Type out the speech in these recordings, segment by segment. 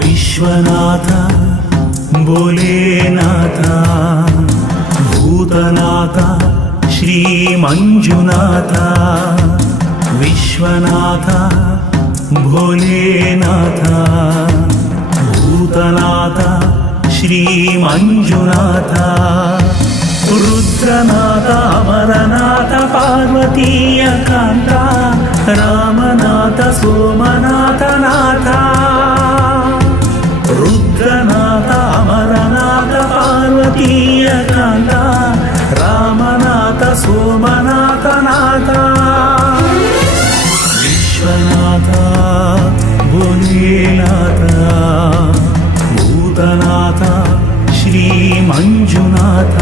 विश्वनाथ भोलेनाथ भूतनाथ श्री मंजुनाथ विश्वनाथ भोलेनाथ भूतनाथ श्री मंजुनाथ रुद्रनाथ अमरनाथ पार्वतीय कांता रामनाथ सोमनाथ नाथ रुद्रनाथ अमरनाथ पार्वतीय कांता रामनाथ सोमनाथ नाथ विश्वनाथ भोलेनाथ भूतनाथ श्री मंजुनाथ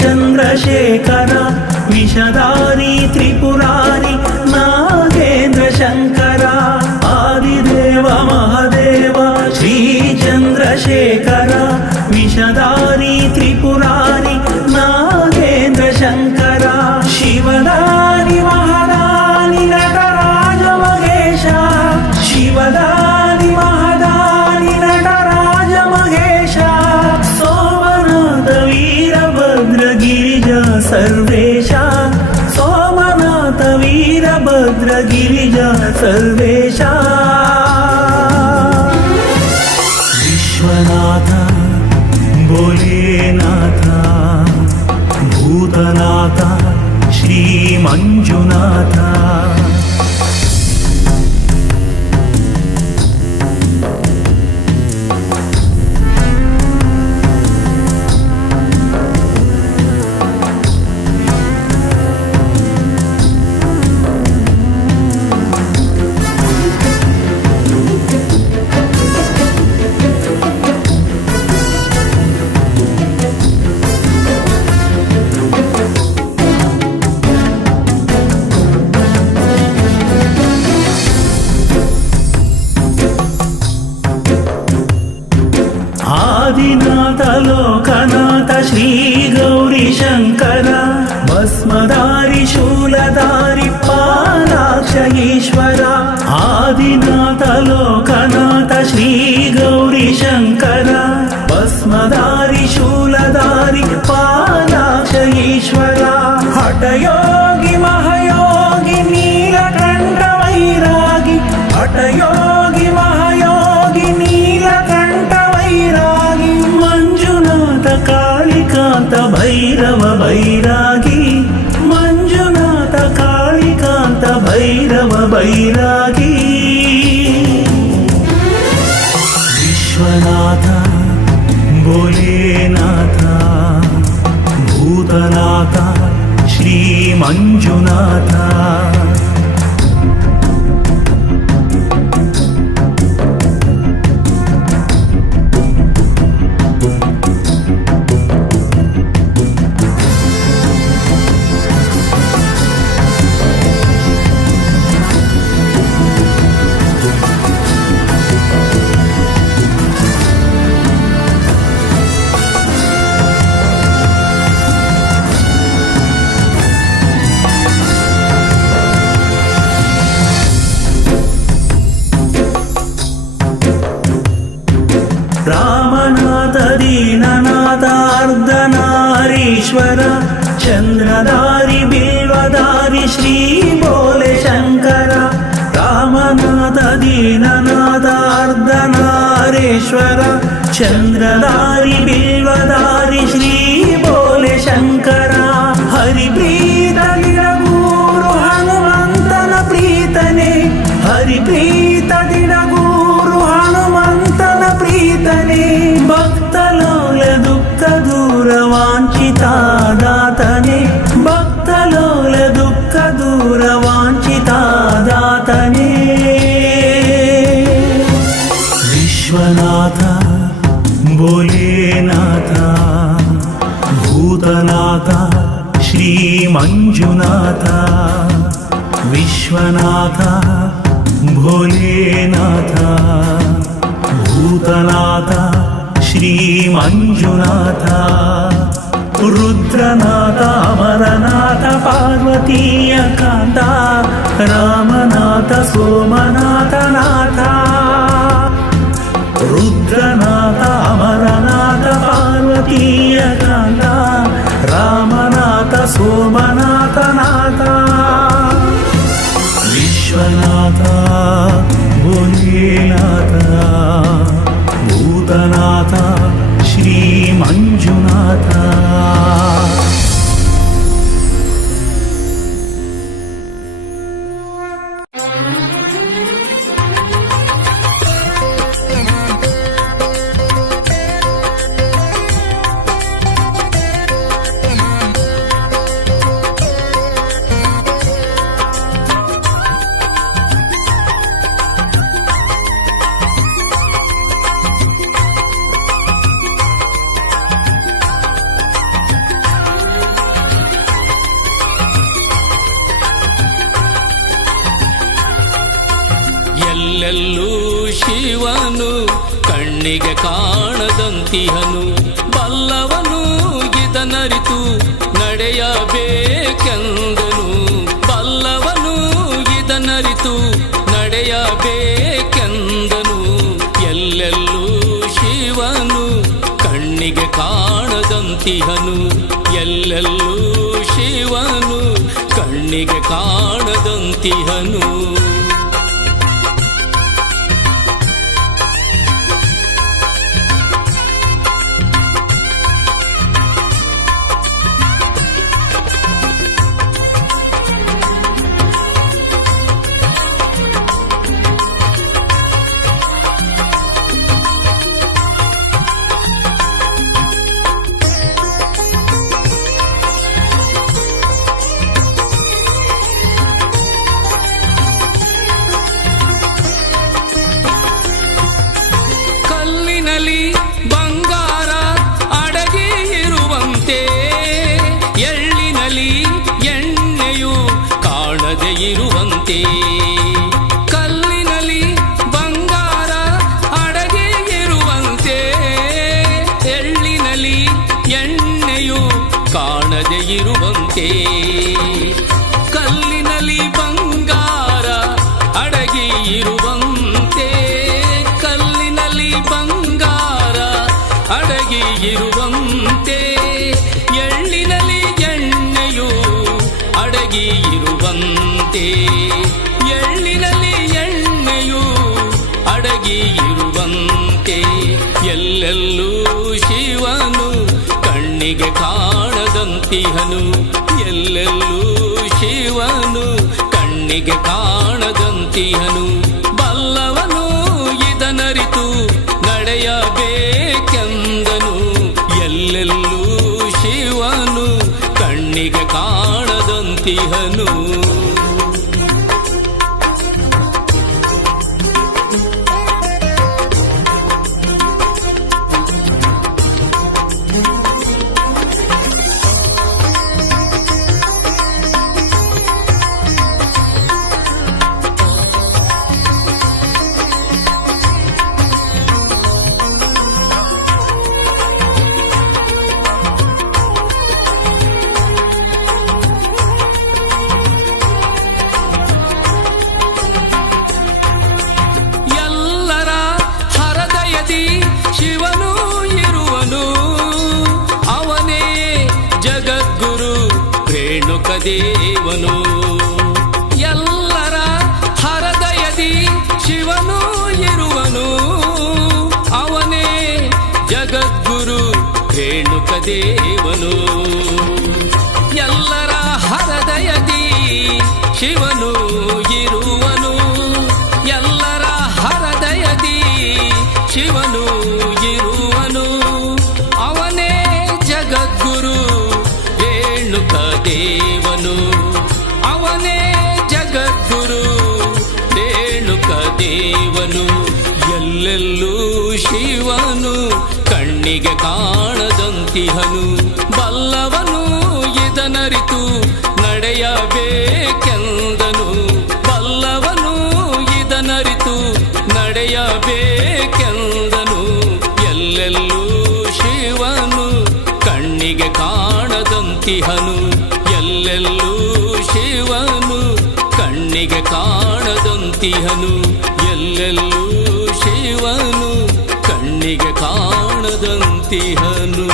चंद्रशेखर विषधारी त्रिपुरारी नागेंद्र शंकर आदिदेव महादेव श्री चंद्रशेखर विषधारी त्रिपुरारी नागेंद्र शंकर शिवदानी महादानी नटराज महेश शिवदानी महादानी नटराज महेश सोमनाथ वीरभद्र गिरिजा सर्वेशा सोमनाथ वीरभद्र गिरिजा सर्वेशा विश्वनाथ भोलेनाथ भूतनाथ श्री मंजुनाथ आदिनाथ लोकनाथ श्री गौरी शंकर भस्मधारी शूलधारी पालाक्ष ईश्वर आदिनाथ लोकनाथ श्री गौरी शंकर भस्मधारी शूलधारी पालाक्ष ईश्वर हठयोगी महायोगी नीलकंठ वैरागी हठयोगी महायोगी नीलकंठ वैरागी मंजुनाथ कालिकांत भैरव बैरागी मंजुनाथ कालिकांत भैरव बैरागी विश्वनाथ भोलेनाथ भूतनाथ श्री मंजुनाथ ದೀನನಾಥ ಅರ್ಧನಾರೀಶ್ವರ ಚಂದ್ರಧಾರಿ ಬಿಲ್ವಧಾರಿ ಶ್ರೀ ಬೋಲೆ ಶಂಕರ ರಾಮನಾಥ ದೀನನಾಥ ಅರ್ಧನಾರೀಶ್ವರ ಚಂದ್ರಧಾರಿ ಬಿಲ್ವಧಾರಿ ಶ್ರೀ ಬೋಲೆ ಶಂಕರ ಹರಿಪ್ರೀತ ದಿನಗೂರು ಹನುಮಂತನ ಪ್ರೀತನೆ ಹರಿಪ್ರೀತ ದಿನಗೂರು ಹನುಮಂತನ ಪ್ರೀತನೆ ಭಕ್ತಲೋಲ ದುಃಖ ದೂರ ವಾಂಛಿತಾದಾತನೆ ಭಕ್ತಲೋಲ ದುಃಖ ದೂರ ವಾಂಛಿತಾದಾತನೆ ವಿಶ್ವನಾಥ ಭೋಲೇನಾಥ ಭೂತನಾಥ ಶ್ರೀ ಮಂಜುನಾಥ ವಿಶ್ವನಾಥ ಭೋಲೇನಾಥ ಭೂತನಾಥ ಶ್ರೀ ಮಂಜುನಾಥ ರುದ್ರನಾಥ ಅಮರನಾಥ ಪಾರ್ವತೀಯ ಕಾಂತ ರಾಮನಾಥ ಸೋಮನಾಥನಾಥ ರುದ್ರನಾಥ ಅಮರನಾಥ ಪಾರ್ವತೀಯ ಕಾಂತ ರಾಮನಾಥ ಸೋಮನಾಥನಾಥ ವಿಶ್ವನಾಥ ಭೋಲೇನಾಥ ಭೂತನಾಥ ಶ್ರೀ ಮಂಜುನಾಥ ಎಲ್ಲೆಲ್ಲೂ ಶಿವನು ಕಣ್ಣಿಗೆ ಕಾಣದಂತಿಹನು ಬಲ್ಲವನು ಇದನರಿತು ನಡೆಯಬೇಕೆಂದನು ಬಲ್ಲವನು ಇದನರಿತು ನಡೆಯಬೇಕೆಂದನು ಎಲ್ಲೆಲ್ಲೂ ಶಿವನು ಕಣ್ಣಿಗೆ ಕಾಣದಂತಿಹನು ಎಲ್ಲೆಲ್ಲೂ ಶಿವನು ಕಣ್ಣಿಗೆ ಕಾಣದಂತಿಹನು ಬಂಗಾರ ಅಡಗಿ ಇರುವಂತೆ ಎಳ್ಳಿನಲ್ಲಿ ಎಣ್ಣೆಯು ಕಾಣದೆ ಇರುವಂತೆ ಕಲ್ಲಿನಲ್ಲಿ ಬಂಗಾರ ಅಡಗಿ ಇರುವಂತೆ ಎಳ್ಳಿನಲ್ಲಿ ಎಣ್ಣೆಯು ಕಾಣದೆ ಇರುವಂತೆ ಕಲ್ಲಿನಲ್ಲಿ ಬಂಗಾರ ಅಡಗಿ ಇರುವಂತೆ ಕಲ್ಲಿನಲ್ಲಿ ಬಂಗಾರ ಅಡಗಿ ಇರುವಂತೆ ಎಳ್ಳಿನಲ್ಲಿ ಎಣ್ಣೆಯು ಅಡಗಿ ಇರುವಂತೆ ಎಳ್ಳಿನಲ್ಲಿ ಎಣ್ಣೆಯು ಅಡಗಿ ಇರುವಂತೆ ಎಲ್ಲೆಲ್ಲೂ ಶಿವನು ಕಣ್ಣಿಗೆ ಕಾಣದಂತಿಹನು ಎಲ್ಲೆಲ್ಲೂ ಶಿವನು ಕಣ್ಣಿಗೆ ಕಾಣದಂತಿಹನು ಬಲ್ಲವನು ಇದನರಿತು ನಡೆಯಬೇಕೆಂದನು ಎಲ್ಲೆಲ್ಲೂ ಶಿವನು ಕಣ್ಣಿಗೆ ಕಾಣದಂತಿಹನು ದೇವನು. ಎಲ್ಲರ ಹೃದಯದಿ ಶಿವನು ಇರುವನು, ಅವನೇ ಜಗದ್ಗುರು ರೇಣುಕ ದೇವನು. ಎಲ್ಲರ ಹೃದಯದಿ ಶಿವನು ಇರುವನು, ಎಲ್ಲರ ಹೃದಯದಿ ಶಿವನು ಇರುವನು, ಅವನೇ ಜಗದ್ಗುರು ರೇಣುಕ ದೇವನು, ಅವನೇ ಜಗದ್ಗುರು ರೇಣುಕ ದೇವನು. ಎಲ್ಲೆಲ್ಲೂ ಶಿವನು ಕಣ್ಣಿಗೆ ಕಾಣದಂತಿಹನು, ಬಲ್ಲವನು ಇದನರಿತು ನಡೆಯಬೇಕೆಂದನು, ಬಲ್ಲವನು ಇದನರಿತು ನಡೆಯಬೇಕೆಂದನು. ಎಲ್ಲೆಲ್ಲೂ ಶಿವನು ಕಣ್ಣಿಗೆ ಕಾಣದಂತಿಹನು, ಎಲ್ಲೆಲ್ಲೂ ಶಿವನು ಕಣ್ಣಿಗೆ ಕಾಣದಂತಿಹನು, ಎಲ್ಲೆಲ್ಲೂ ಶಿವನು ಕಣ್ಣಿಗೆ ಕಾಣದಂತಿಹನು.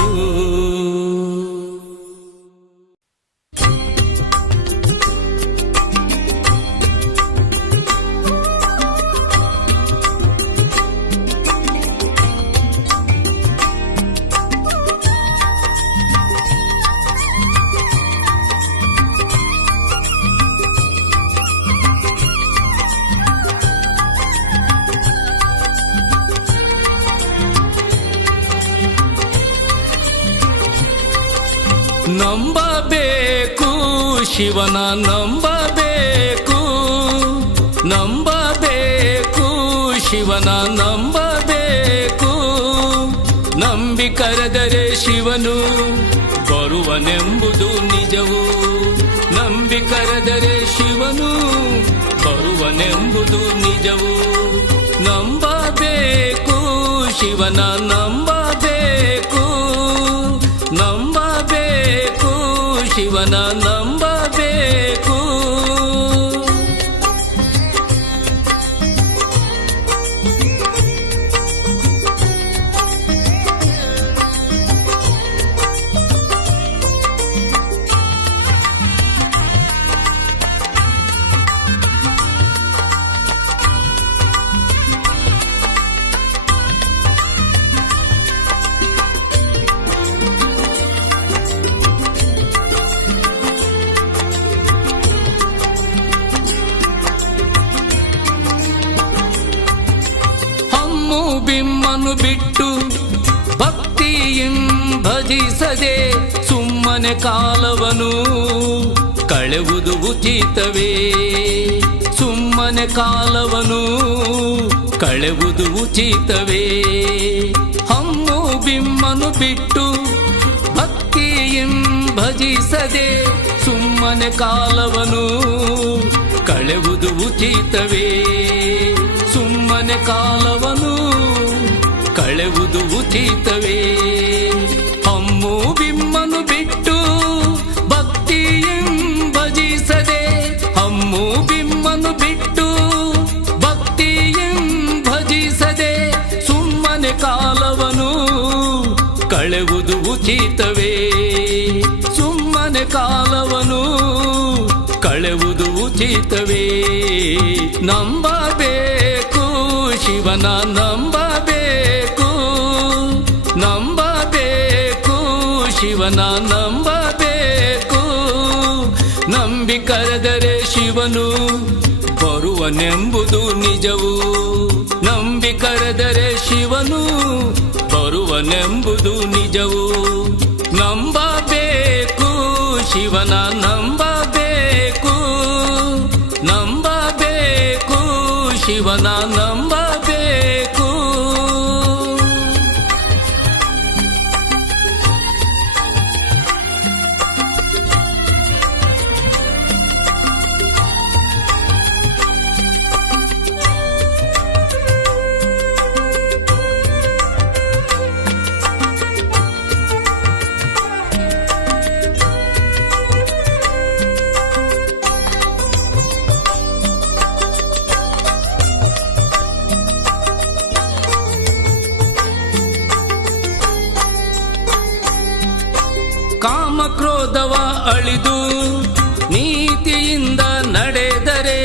ನಂಬಬೇಕು ಶಿವನ ನಂಬಬೇಕು, ನಂಬಬೇಕು ಶಿವನ ನಂಬಬೇಕು, ನಂಬಿ ಕರೆದರೆ ಶಿವನು ಬರುವನೆಂಬುದು ನಿಜವು, ನಂಬಿ ಕರೆದರೆ ಶಿವನು ಬರುವನೆಂಬುದು ನಿಜವು. ನಂಬಬೇಕು ಶಿವನ ನಂಬಬೇಕು, ನಂಬಬೇಕು ಶಿವನ ನಂಬಬೇಕು. ಬಿಮ್ಮನು ಬಿಟ್ಟು ಭಕ್ತಿಯಿಂ ಭಜಿಸದೆ ಸುಮ್ಮನೆ ಕಾಲವನು ಕಳೆವುದು ಉಚಿತವೇ, ಸುಮ್ಮನೆ ಕಾಲವನು ಕಳೆವುದು ಉಚಿತವೇ. ಹಮ್ಮು ಬಿಮ್ಮನು ಬಿಟ್ಟು ಭಕ್ತಿಯಿಂ ಭಜಿಸದೆ ಸುಮ್ಮನೆ ಕಾಲವನು ಕಳೆವುದು ಉಚಿತವೇ, ಸುಮ್ಮನೆ ಕಾಲವನು ಕಳೆವುದು ಉಚಿತವೇ. ಹಮ್ಮು ಬಿಮ್ಮನು ಬಿಟ್ಟು ಭಕ್ತಿಯಿಂ ಭಜಿಸದೆ, ಹಮ್ಮು ಬಿಮ್ಮನು ಬಿಟ್ಟು ಭಕ್ತಿಯಿಂ ಭಜಿಸದೆ ಸುಮ್ಮನೆ ಕಾಲವನು ಕಳೆವುದು ಉಚಿತವೇ, ಸುಮ್ಮನೆ ಕಾಲವನು ಕಳೆವುದು ಉಚಿತವೇ. ನಂಬಬೇಕು ಶಿವನ ನಂಬಬೇಕು, ನಂಬಬೇಕು ಶಿವನ ನಂಬಬೇಕು, ನಂಬಿ ಕರೆದರೆ ಶಿವನು ಬರುವನೆಂಬುದು ನಿಜವು, ನಂಬಿ ಕರೆದರೆ ಶಿವನು ಬರುವನೆಂಬುದು ನಿಜವು. ನಂಬಬೇಕು ಶಿವನ ನಂಬಬೇಕು, ನಂಬಬೇಕು ಶಿವನ ನಂಬಬೇಕು. ಕಾಮ ಕ್ರೋಧವ ಅಳಿದು ನೀತಿಯಿಂದ ನಡೆದರೆ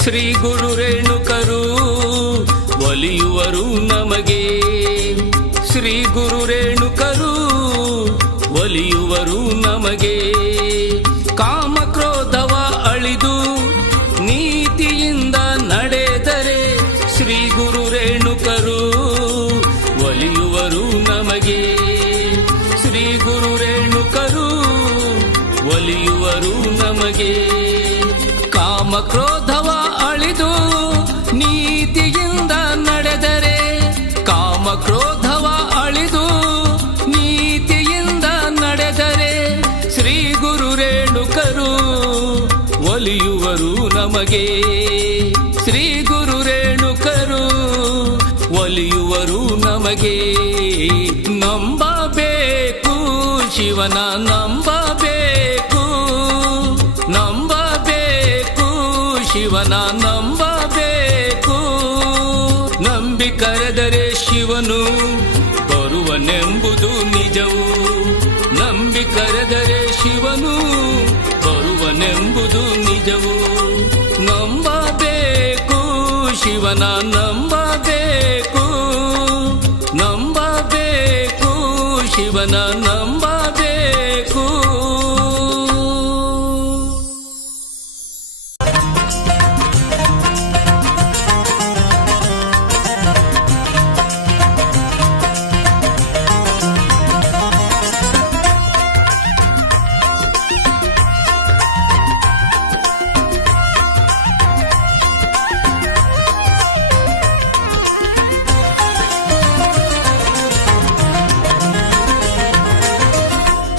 ಶ್ರೀ ಗುರು ರೇಣುಕರು ಒಲಿಯುವರು ನಮಗೆ. ಶ್ರೀ ಗುರು ರೇಣುಕರು ಒಲಿಯುವರು ನಮಗೆ. ಕಾಮಕ್ರೋಧವ ಅಳಿದು ನೀತಿಯಿಂದ ನಡೆದರೆ ಶ್ರೀ ಗುರು ರೇಣುಕರು ಒಲಿಯುವರು ನಮಗೆ. ಶ್ರೀ ಗುರು ರೇಣುಕರು ಒಲಿಯುವರು ನಮಗೆ. ಕಾಮಕ್ರೋಧವ ಅಳಿದು ನೀತಿಯಿಂದ ನಡೆದರೆ, ಕಾಮಕ್ರೋಧವ ಅಳಿದು ನೀತಿಯಿಂದ ನಡೆದರೆ ಶ್ರೀ ಗುರು ರೇಣುಕರು ಒಲಿಯುವರು ನಮಗೆ. ಶ್ರೀ ಗುರು ರೇಣುಕರು ಒಲಿಯುವರು ನಮಗೆ. ನಂಬಬೇಕು ಶಿವನ ನಂಬಬೇಕು, ನಂಬಬೇಕು ಶಿವನ ನಂಬಬೇಕು. ನಂಬಿ ಕರೆದರೆ ಶಿವನು ಬರುವನೆಂಬುದು ನಿಜವು. ನಂಬಿ ಕರೆದರೆ ಶಿವನು ಬರುವನೆಂಬುದು ನಿಜವು. ನಂಬಬೇಕು ಶಿವನ ನಂಬಬೇಕು, ನಂಬಬೇಕು ಶಿವನ ನಂಬಬೇಕು.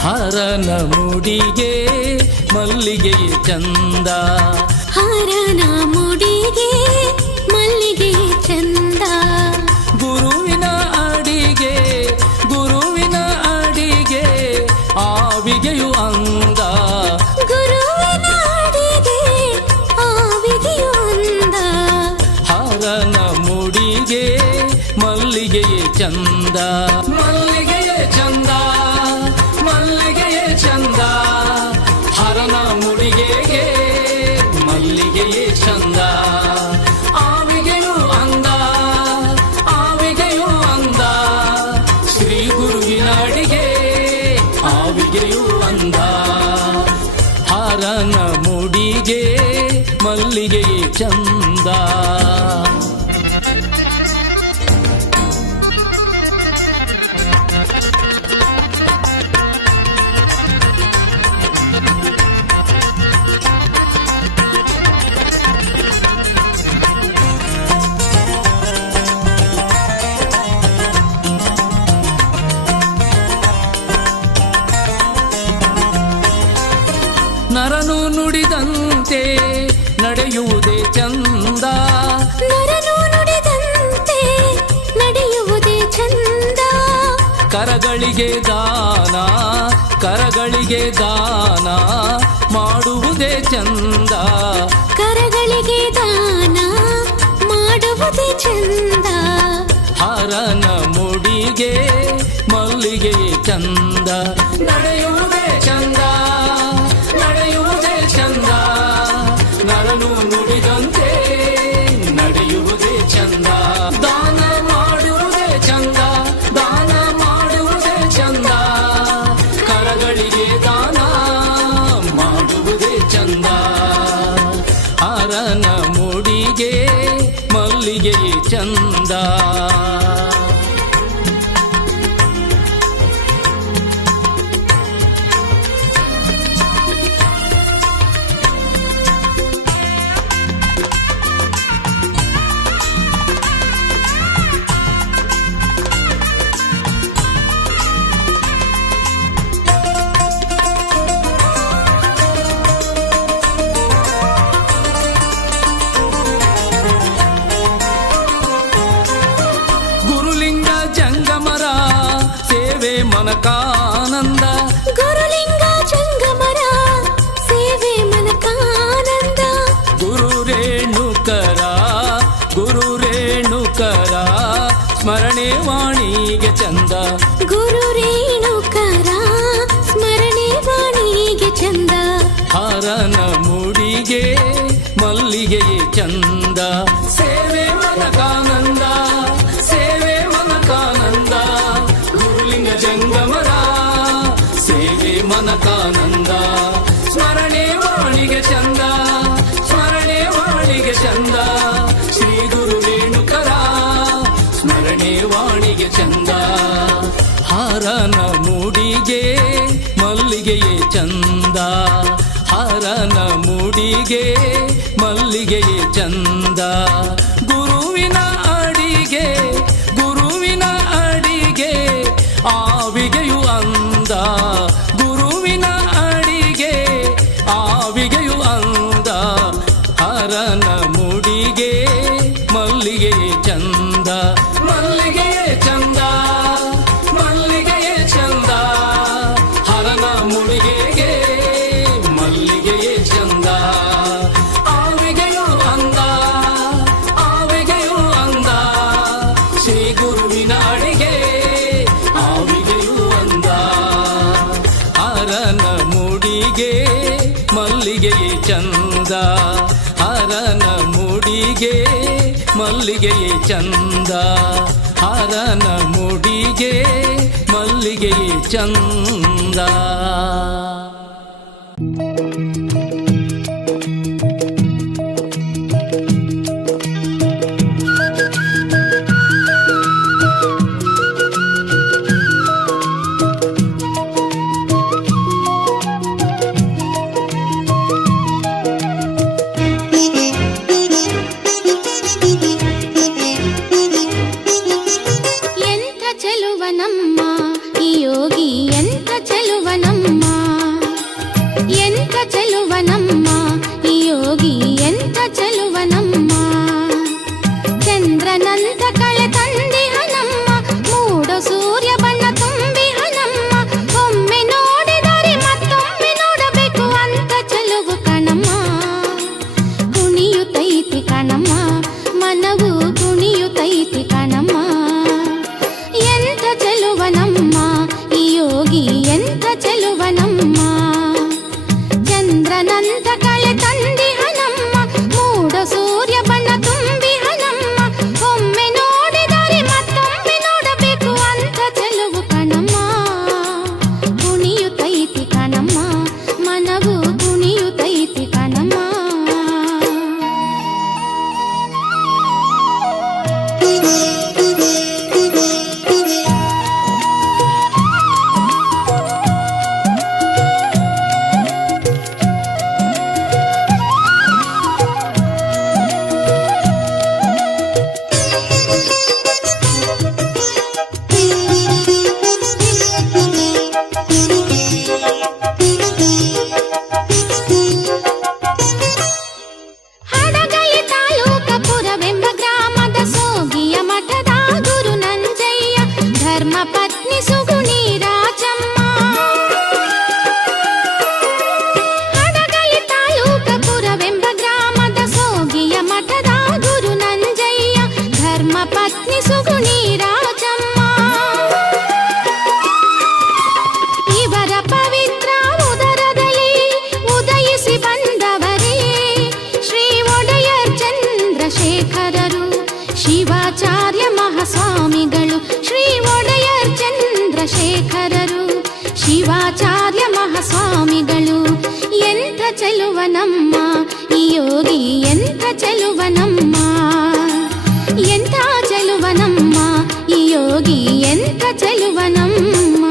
ಹರನ ಮುಡಿಗೆ ಮಲ್ಲಿಗೆಯೇ ಚಂದ, ಹರನ ಮುಡಿಗೆ ಮಲ್ಲಿಗೆಯೇ ಚಂದ. ಗುರುವಿನ ಅಡಿಗೆ, ಗುರುವಿನ ಅಡಿಗೆ ಆವಿಗೆಯು ಅಂದ. ಗುರುವಿನ ಅಡಿಗೆ ಆವಿಗೆಯು ಅಂದ. ಹರನ ಮುಡಿಗೆ ಮಲ್ಲಿಗೆಯೇ ಚಂದ, ಮಲ್ಲಿಗೆಯೇ ಚಂದ, ಮಲ್ಲಿಗೆಯೇ ಚಂದ. ಹರನ ಮುಡಿಗೆಗೆ ಮಲ್ಲಿಗೆಯೇ ಚಂದ. ಆವಿಗೆಯೂ ಅಂದ, ಆವಿಗೆಯೂ ಅಂದ. ಶ್ರೀ ಗುರುವಿನ ಅಡಿಗೆ ಆವಿಗೆಯೂ ಅಂದ. ಹರನ ಮುಡಿಗೆ ಮಲ್ಲಿಗೆಯೇ ಚಂದ. ನರನು ನುಡಿದಂತೆ ನಡೆಯುವುದೇ ಚಂದ, ನರನು ನುಡಿದಂತೆ ನಡೆಯುವುದೇ ಚಂದ. ಕರಗಳಿಗೆ ದಾನ, ಕರಗಳಿಗೆ ದಾನ ಮಾಡುವುದೇ ಚಂದ. ಕರಗಳಿಗೆ ದಾನ ಮಾಡುವುದೇ ಚಂದ. ಹರನ ಮುಡಿಗೆ ಮಲ್ಲಿಗೆಯೇ ಚಂದ. ನಡೆಯುವುದೇ ಚಂದ, ನಡೆಯುವುದೇ ಚಂದ. ನರನು ನುಡಿದಂತೆ ನಡೆಯುವುದೇ ಚಂದ. ದಾನ ಮಾಡುವುದೇ ಚಂದ, ದಾನ ಮಾಡುವುದೇ ಚಂದ. ಕರಗಳಿಗೆ ದಾನ ಮಾಡುವುದೇ ಚಂದ. ಹರನ ಮುಡಿಗೆ ಮಲ್ಲಿಗೆಯೇ ಚಂದ. ಮನಕಾನಂದ, ಗುರುಲಿಂಗ ಜಂಗಮರ ಸೇವೆ ಮನಕಾನಂದ. ಗುರು ರೇಣುಕರ, ಗುರು ರೇಣುಕರ ಸ್ಮರಣೆ ವಾಣಿಗೆ ಚಂದ. ಗುರು ರೇಣುಕರ ಸ್ಮರಣೆ ವಾಣಿಗೆ ಚಂದ. ಹರ ಹರನ ಮುಡಿಗೆ ಮಲ್ಲಿಗೆಯೇ ಚಂದ, ಸೇವೆ ಮನಕಾನಂದ, ಸೇವೆ ಮನಕಾನಂದ, ಗುರುಲಿಂಗ ಜಂಗಮರ ಸೇವೆ ಮನಕಾನಂದ, ಸ್ಮರಣೆ ವಾಣಿಗೆ ಚಂದ, ಸ್ಮರಣೆ ವಾಣಿಗೆ ಚಂದ, ಶ್ರೀ ಗುರು ರೇಣುಕರ ಸ್ಮರಣೆ ವಾಣಿಗೆ ಚಂದ. ಹರನ ಮುಡಿಗೆ ಮಲ್ಲಿಗೆಯೇ ಚಂದ, ಹರನ ಮುಡಿಗೆ ಮಲ್ಲಿಗೆಯೇ ಚಂದ, ಗುರುವಿನ ಅಡಿಗೆ, ಗುರುವಿನ ಅಡಿಗೆ ಆವಿಗೆಯು ಅಂದ, ಗುರುವಿನ ಅಡಿಗೆ ಆವಿಗೆಯು ಅಂದ, ಹರನ ಮುಡಿಗೆ ಮಲ್ಲಿಗೆಯೇ ಚಂದ, ಮಲ್ಲಿಗೆಯೇ ಚಂದ, ಮಲ್ಲಿಗೆಯೇ ಚಂದ, ಹರನ ಮುಡಿಗೆಗೆ ಮಲ್ಲಿಗೆಯೇ ಚಂದ, ಆವಿಗೆಯು ಅಂದ, ಆವಿಗೆಯು ಅಂದ, ಶ್ರೀ ಗುರುವಿನ ಅಡಿಗೆ ಆವಿಗೆಯು ಅಂದ, ಹರನ ಮುಡಿಗೆ ಮಲ್ಲಿಗೆಯೇ ಚಂದ, ಹರನ ಮುಡಿಗೆ ಮಲ್ಲಿಗೆಯೇ ಚಂದ, ಹರನ ಮುಡಿಗೆ ಮಲ್ಲಿಗೆಯೇ ಚಂದ. ಎಂಥ ಚೆಲುವನಮ್ಮ ಈ ಯೋಗಿ, ಎಂಥ ಚೆಲುವನಮ್ಮ, ಎಂಥ ಚೆಲುವನಮ್ಮ ಈ ಯೋಗಿ, ಎಂಥ ಚೆಲುವನಮ್ಮ, ಚಂದ್ರನಂತ ಕಳೆ ತಂದಿಹನಮ್ಮ, ಮೂಡೋ ಸೂರ್ಯ ಬಣ್ಣ ತುಂಬಿಹನಮ್ಮ, ಒಮ್ಮೆ ನೋಡಿದರೆ ಮತ್ತೊಮ್ಮೆ ನೋಡಬೇಕು ಅಂತ ಚೆಲುವು ಕಣಮ್ಮ, ಕುಣಿಯುತ್ತೈತಿ ಕಣಮ್ಮ, ಮನವು ಕುಣಿಯುತ್ತೈತಿ ಕಣಮ್ಮ, ಎಂಥ ಚೆಲುವನಮ್ಮ ಈ ಯೋಗಿ, ಎಂಥ ಚೆಲುವನಮ್ಮ, ಚಂದ್ರನಂತ ಕಳೆ ತಂದಿಹನಮ್ಮ, ಮೂಡೋ ಸೂರ್ಯ ಬಣ್ಣ ತುಂಬಿಹನಮ್ಮ, ಒಮ್ಮೆ ನೋಡಿದರೆ ಮತ್ತೊಮ್ಮೆ ನೋಡಬೇಕು ಅಂತ ಚೆಲುವು ಕಣಮ್ಮ, ಕುಣಿಯುತ್ತೈತಿ ಕಣಮ್ಮ, ಮನವು ಕುಣಿಯುತ್ತೈತಿ ಕಣಮ್ಮ. ಹಡಗಲಿ ತಾಲೂಕ ಪುರವೆಂಬ ಗ್ರಾಮದ ಸೋಗಿಯ ಮಠದ ಗುರು ನಂಜಯ್ಯ, ಧರ್ಮ ಪತ್ನಿ ಸುಗುಣಿ ರಾಜಮ್ಮ. ಹಡಗಲಿ ತಾಲೂಕ ಪುರವೆಂಬ ಗ್ರಾಮದ ಸೋಗಿಯ ಮಠದ ಗುರು ನಂಜಯ್ಯ, ಧರ್ಮ ಪತ್ನಿ ಸುಗುಣಿ ರಾಜಮ್ಮ. ಇವರ ಪವಿತ್ರ ಉದರದಲ್ಲಿ ಉದಯಿಸಿ ಬಂದವರೇ ಶ್ರೀ ಒಡೆಯರ್ ಚಂದ್ರಶೇಖರರು, ಶಿವಾಚಾರ್ಯ ಮಹಾಸ್ವಾಮಿಗಳು, ಶ್ರೀ ಒಡೆಯರ್ ಚಂದ್ರಶೇಖರರು, ಶಿವಾಚಾರ್ಯ ಮಹಾಸ್ವಾಮಿಗಳು, ಎಂಥ ಚೆಲುವನಮ್ಮ ಈ ಯೋಗಿ, ಎಂಥ ಚೆಲುವನಮ್ಮ, ಎಂಥ ಚೆಲುವನಮ್ಮ ಈ ಯೋಗಿ, ಎಂಥ ಚೆಲುವನಮ್ಮ.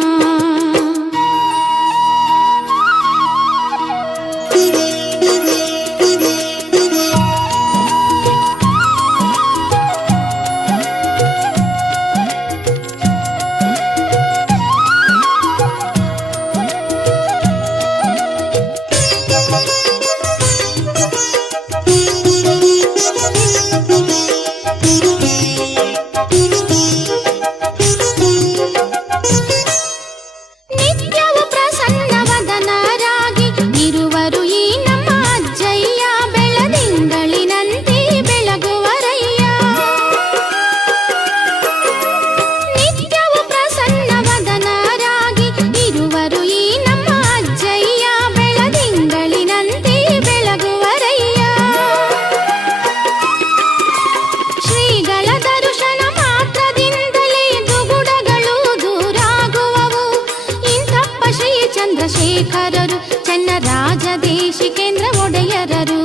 ರಾಜದೇಶಿಕೇಂದ್ರ ಒಡೆಯರರು,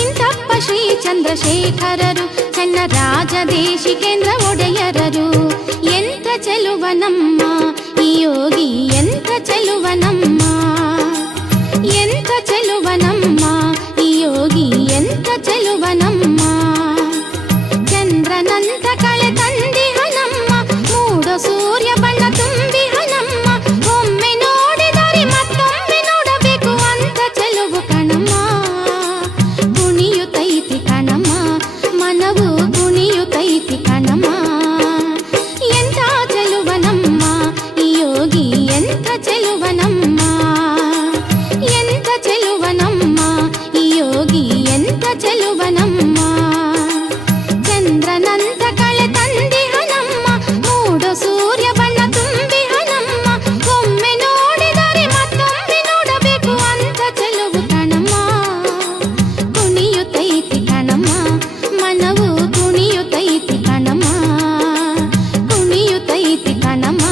ಇಂಥಪ್ಪ ಶ್ರೀ ಚಂದ್ರಶೇಖರರು, ಚೆನ್ನ ರಾಜದೇಶಿಕೇಂದ್ರ ಒಡೆಯರರು. ಎಂಥ ಚೆಲುವನಮ್ಮ ಈ ಯೋಗಿ, ಎಂಥ ಚೆಲುವನಮ್ಮ, ಎಂಥ ಚೆಲುವನಮ್ಮ ಈ ಯೋಗಿ, ಎಂಥ ಚೆಲುವನಮ್ಮ. ಚಂದ್ರನಂತ ಕಳೆ ತಂದಿಹನಮ್ಮ, ಮೂಡೋ ಸೂರ್ಯ ಬಣ್ಣ ತುಂಬಿಹನಮ್ಮ. ಒಮ್ಮೆ ನೋಡಿದರೆ ಮತ್ತೊಮ್ಮೆ ನೋಡಬೇಕು ಅಂತ ಚೆಲುವು ಕಣಮ್ಮ. ಕುಣಿಯುತ್ತೈತಿ ಕಣಮ್ಮ, ಮನವು ಕುಣಿಯುತ್ತೈತಿ ಕಣಮ್ಮ. ಎಂಥ ಚೆಲುವನಮ್ಮ ಈ ಯೋಗಿ, ಎಂಥ ಚೆಲುವನಮ್ಮ, ಎಂಥ ಚೆಲುವನಮ್ಮ ಈ ಯೋಗಿ, ಎಂಥ ಚೆಲುವನಮ್ಮ. ಚಂದ್ರನಂತ ಕಳೆ ತಂದಿಹನಮ್ಮ, ಮೂಡೋ ಸೂರ್ಯ ಬಣ್ಣ ತುಂಬಿಹನಮ್ಮ. ಒಮ್ಮೆ ನೋಡಿದರೆ ಮತ್ತೊಮ್ಮೆ ನೋಡಬೇಕು ಅಂತ ಚೆಲುವು ಕಣಮ್ಮ. ಕುಣಿಯುತ್ತೈತಿ ಕಣಮ್ಮ, ಮನವು ಕುಣಿಯುತ್ತೈತಿ ಕಣಮ್ಮ. ಕುಣಿಯುತ್ತೈತಿ ಕಣಮ್ಮ,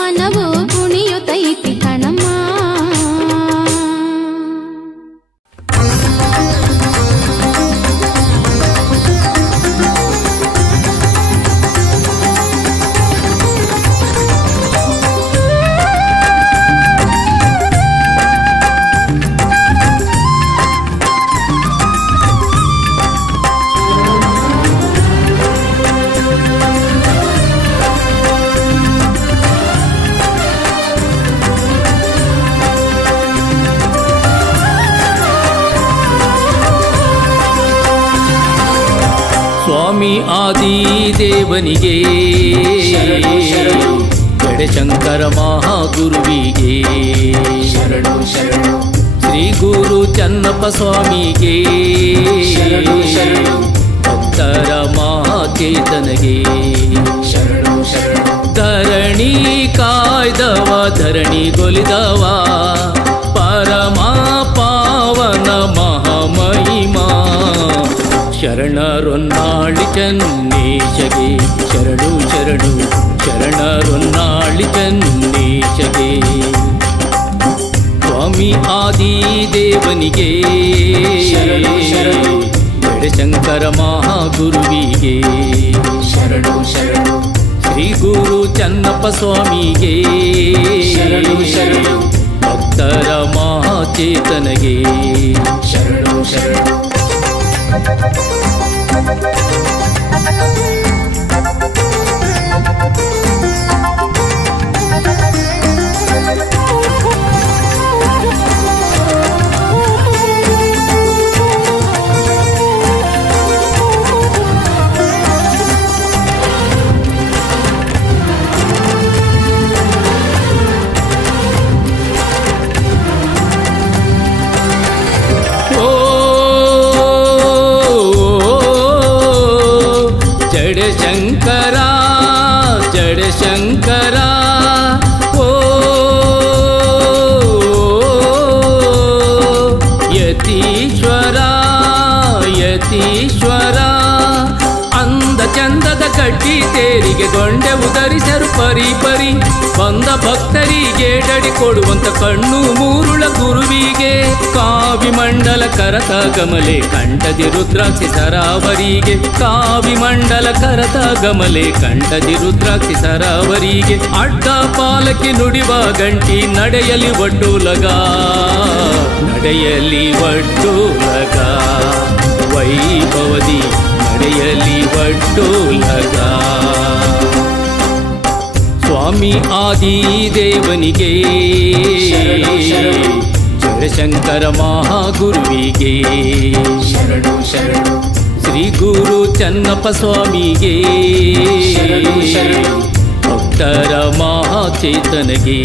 ಮನವು ಕುಣಿಯುತ್ತೈತಿ ಕಣಮ್ಮ. ಸ್ವಾಮಿ ಆದಿದೇವನಿಗೆ, ಜಡಶಂಕರ ಮಹಾಗುರುವಿಗೆ, ಶ್ರೀ ಗುರು ಚನ್ನಪ್ಪ ಸ್ವಾಮಿಗೆ, ಭಕ್ತರ ಮಹಾಚೇತನಗೆ, ಧರಣಿ ಕಾಯ್ದವ ಧರಣಿ ಗೊಲಿದವ ಪರಮ ಪಾವನ ಮಹಾಮಹಿಮಾ. ಶರಣರೊನ್ನಾಳಿ ಚನ್ನೇಶಗೆ, ಶರಣು ಶರಣು ಶರಣರೊನ್ನಾಳಿ ಚನ್ನೇಶಗೆ. ಸ್ವಾಮಿ ಆದಿದೇವನಿಗೆ, ಜಡಶಂಕರ ಮಹಾಗುರುವಿಗೆ, ಶ್ರೀ ಗುರು ಚನ್ನಪ್ಪ ಸ್ವಾಮಿಗೆ, ಭಕ್ತರ ಮಹಾಚೇತನಗೆ. ಜಡಶಂಕರ ಜಡಶಂಕರ ಓ ಯತೀಶ್ವರ ಯತೀಶ್ವರ. ಅಂದ ಚಂದದ ಕಟ್ಟಿ ತೇರಿಗೆ ಗೊಂಡೆ ಉದರಿಸರು ಪರಿ ಪರಿ, ಬಂದ ಭಕ್ತರಿಗೆ ಡಡಿ ಕೊಡುವಂತ ಕಣ್ಣು ಮೂರುಳ ಗುರುವಿಗೆ. ಕಾವಿ ಮಂಡಲ ಕರತ ಗಮಲೆ ಕಂಠದಿ ರುದ್ರಾಕ್ಷಿ ಸರಾವರಿಗೆ, ಕಾವಿ ಮಂಡಲ ಕರತ ಗಮಲೆ ಕಂಠದಿ ರುದ್ರಾಕ್ಷಿ ಸರಾವರಿಗೆ. ಅಡ್ಡ ಪಾಲಕಿ ನುಡಿವ ಗಂಟಿ ನಡೆಯಲಿ ಒಡ್ಡುಲಗ, ನಡೆಯಲಿ ಒಡ್ಡುಲಗ ವೈಭವದಿ, ನಡೆಯಲಿ ಒಡ್ಡುಲಗ. ಸ್ವಾಮಿ ಆದಿದೇವನಿಗೆ, ಜಡಶಂಕರ ಮಹಾಗುರುವಿಗೆ, ಶ್ರೀ ಗುರು ಚನ್ನಪ್ಪ ಸ್ವಾಮಿಗೆ, ಭಕ್ತರ ಮಹಾಚೇತನಗೆ.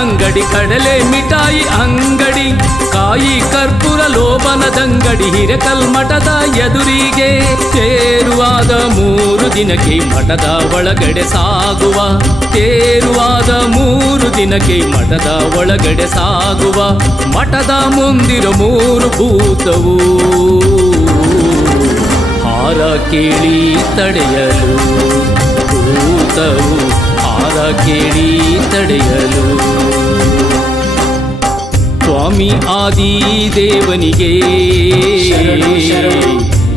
ಅಂಗಡಿ, ಕಡಲೆ ಮಿಠಾಯಿ ಅಂಗಡಿ, ಕಾಯಿ ಕರ್ಪೂರ ಲೋಬನದಂಗಡಿ, ಹಿರೇಕಲ್ಮಠದ ಎದುರಿಗೆ. ತೇರುವಾದ 3 ದಿನಕ್ಕೆ ಮಠದ ಒಳಗಡೆ ಸಾಗುವ, ತೇರುವಾದ 3 ದಿನಕ್ಕೆ ಮಠದ ಒಳಗಡೆ ಸಾಗುವ. ಮಠದ ಮುಂದಿರ 3 ಭೂತವು ಹಾರ ಕೇಳಿ ತಡೆಯಲು, ಭೂತವು ಹಾರ ಕೇಳಿ ತಡೆಯಲು. ಸ್ವಾಮಿ ಆದಿದೇವನಿಗೆ,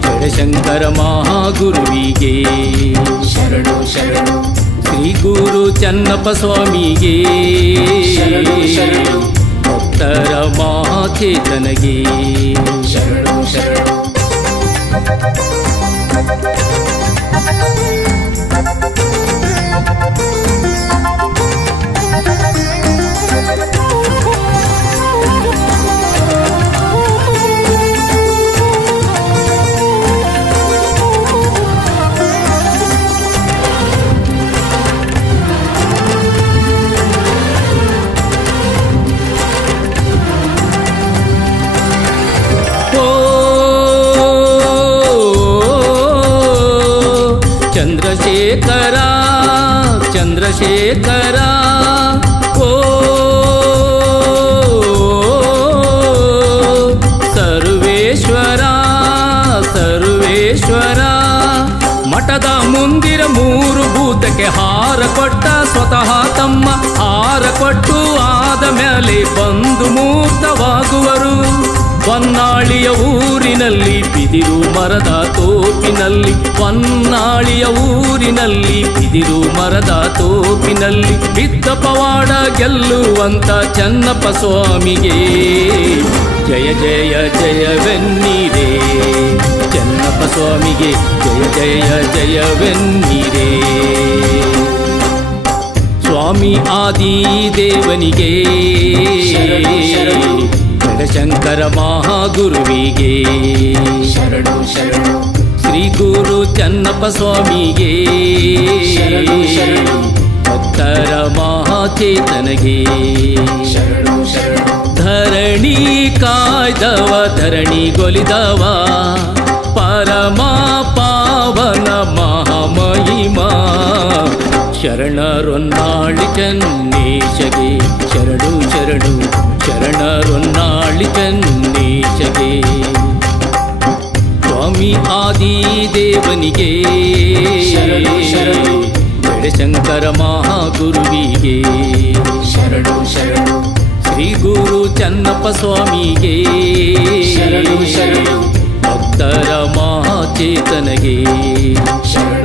ಜಡಶಂಕರ ಮಹಾಗುರುವಿಗೆ, ಶರಣು ಶರಣು ಶ್ರೀ ಗುರು ಚನ್ನಪ್ಪ ಸ್ವಾಮಿಗೆ, ಭಕ್ತರ ಮಹಾಚೇತನಗೆ. ಶರಣು ಶರಣು ಚಂದ್ರಶೇಖರ ಚಂದ್ರಶೇಖರ ಓ ಸರ್ವೇಶ್ವರ ಸರ್ವೇಶ್ವರ. ಮಠದ ಮುಂದಿರ 3 ಭೂತಕ್ಕೆ ಹಾರ ಕೊಟ್ಟ, ಸ್ವತಃ ತಮ್ಮ ಹಾರ ಕೊಟ್ಟು ಆದ ಮೇಲೆ ಬಂದು ಮೂರ್ತವಾಗುವರು. ಹೊನ್ನಾಳಿಯ ಊರಿನಲ್ಲಿ ಬಿದಿರು ಮರದ ತೋಪಿನಲ್ಲಿ, ಹೊನ್ನಾಳಿಯ ಊರಿನಲ್ಲಿ ಬಿದಿರು ಮರದ ತೋಪಿನಲ್ಲಿ ಬಿದ್ದ ಪವಾಡ ಗೆಲ್ಲುವಂತ ಚನ್ನಪ್ಪ ಸ್ವಾಮಿಗೆ ಜಯ ಜಯ ಜಯವೆನ್ನಿರೇ. ಚನ್ನಪ್ಪ ಸ್ವಾಮಿಗೆ ಜಯ ಜಯ ಜಯವೆನ್ನಿರೇ. ಸ್ವಾಮಿ ಆದಿದೇವನಿಗೆ, ಜಡಶಂಕರ ಮಹಾಗುರುವಿಗೆ, ಶರಣು ಶರಣು ಶ್ರೀ ಗುರು ಚನ್ನಪ್ಪ ಸ್ವಾಮಿಗೆ, ಭಕ್ತರ ಮಹಾಚೇತನಗೆ. ಶರಣು ಶರಣು ಧರಣಿ ಕಾಯ್ದವ ಧರಣಿಗೊಲಿದವ, ಪರಮ ಪಾವನ ಮಹಾಮಹಿಮಾ. ಶರಣರೊನ್ನಾಳಿ ಚನ್ನೇಶಗೆ, ಶರಣು ಶರಣು ಶರಣರೊನ್ನಾಳಿ ಚನ್ನೇಶಗೆ. ಸ್ವಾಮಿ ಆದಿದೇವನಿಗೆ, ಜಡಶಂಕರ ಮಹಾಗುರುವಿಗೆ, ಶರಣು ಶರಣು ಶ್ರೀ ಗುರು ಚನ್ನಪ್ಪ ಸ್ವಾಮಿಗೆ, ಶರಣು ಶರಣು ಭಕ್ತರ ಮಹಾಚೇತನಗೆ. ಶರಣು